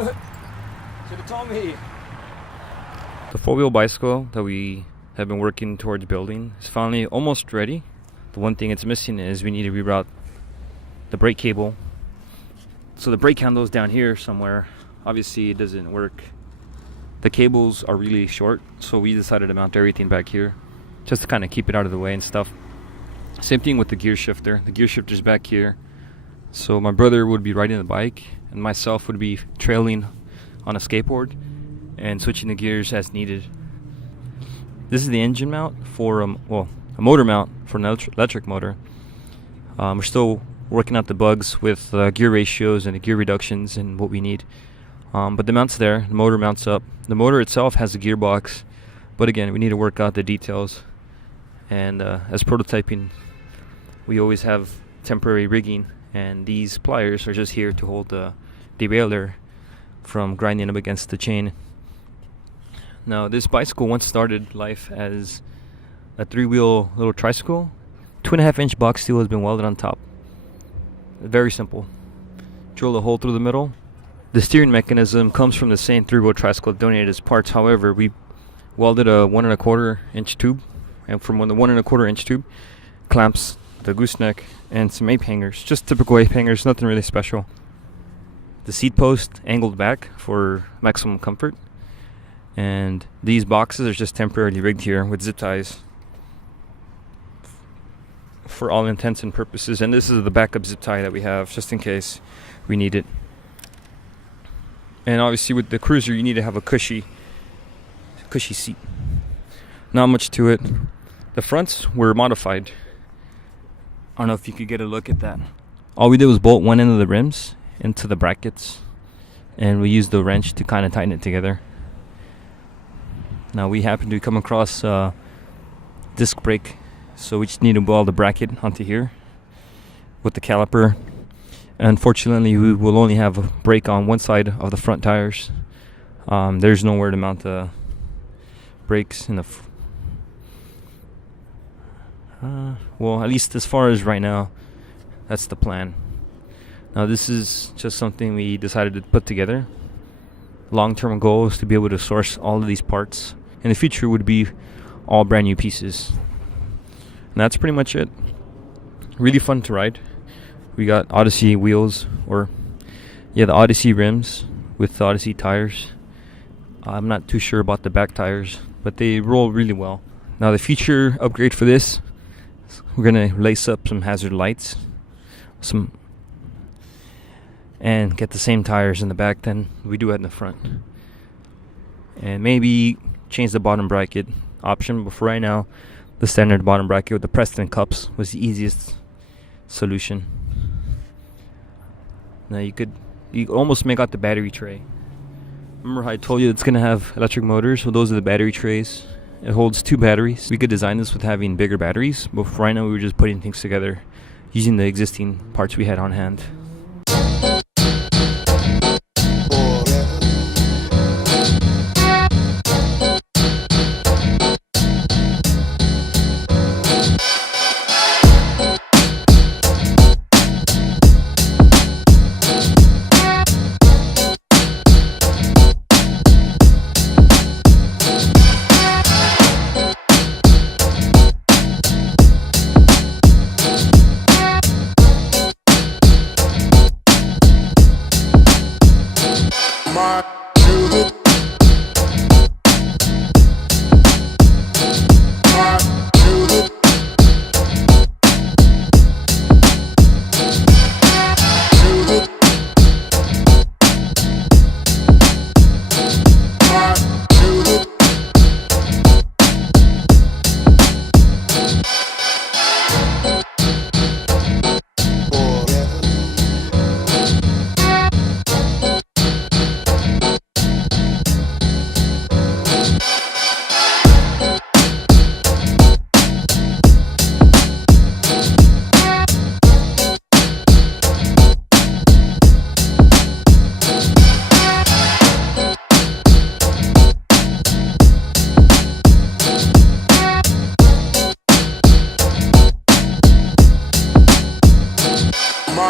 Should have told me. The four-wheel bicycle that we have been working towards building is finally almost ready. The one thing it's missing is we need to reroute the brake cable. So the brake handle is down here somewhere. Obviously it doesn't work. The cables are really short, so we decided to mount everything back here just to kind of keep it out of the way and stuff. Same thing with the gear shifter. The gear shifter's back here. So my brother would be riding the bike and myself would be trailing on a skateboard and switching the gears as needed. This is the engine mount for a motor mount for an electric motor. We're still working out the bugs with gear ratios and the gear reductions and what we need. But the mount's there. The motor mounts up. The motor itself has a gearbox, but again, we need to work out the details. And as prototyping, we always have temporary rigging, and these pliers are just here to hold the derailleur from grinding up against the chain. Now, this bicycle once started life as a 3-wheel little tricycle. 2.5-inch box steel has been welded on top. Very simple. Drill a hole through the middle. The steering mechanism comes from the same 3-wheel tricycle donated as parts. However, we welded a 1.25-inch tube, and from the 1.25-inch tube, clamps, the gooseneck, and some ape hangers. Just typical ape hangers, nothing really special. The seat post angled back for maximum comfort. And these boxes are just temporarily rigged here with zip ties for all intents and purposes. And this is the backup zip tie that we have just in case we need it. And obviously with the Cruiser you need to have a cushy seat. Not much to it. The fronts were modified. I don't know if you could get a look at that. All we did was bolt one end of the rims into the brackets, and we used the wrench to kind of tighten it together. Now we happened to come across disc brake, so we just need to weld the bracket onto here with the caliper. Unfortunately, we will only have a brake on one side of the front tires. There's nowhere to mount the brakes in the well, at least as far as right now, that's the plan. Now this is just something we decided to put together. Long-term goal is to be able to source all of these parts. In the future would be all brand new pieces. And that's pretty much it. Really fun to ride. We got Odyssey wheels, the Odyssey rims with the Odyssey tires. I'm not too sure about the back tires, but they roll really well. Now the future upgrade for this, we're gonna lace up some hazard lights, and get the same tires in the back than we do in the front. And maybe change the bottom bracket option, but for right now, the standard bottom bracket with the Preston cups was the easiest solution. Now you could almost make out the battery tray. Remember how I told you it's gonna have electric motors? Well, those are the battery trays. It holds 2 batteries. We could design this with having bigger batteries, but for right now we were just putting things together using the existing parts we had on hand.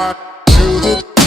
my music.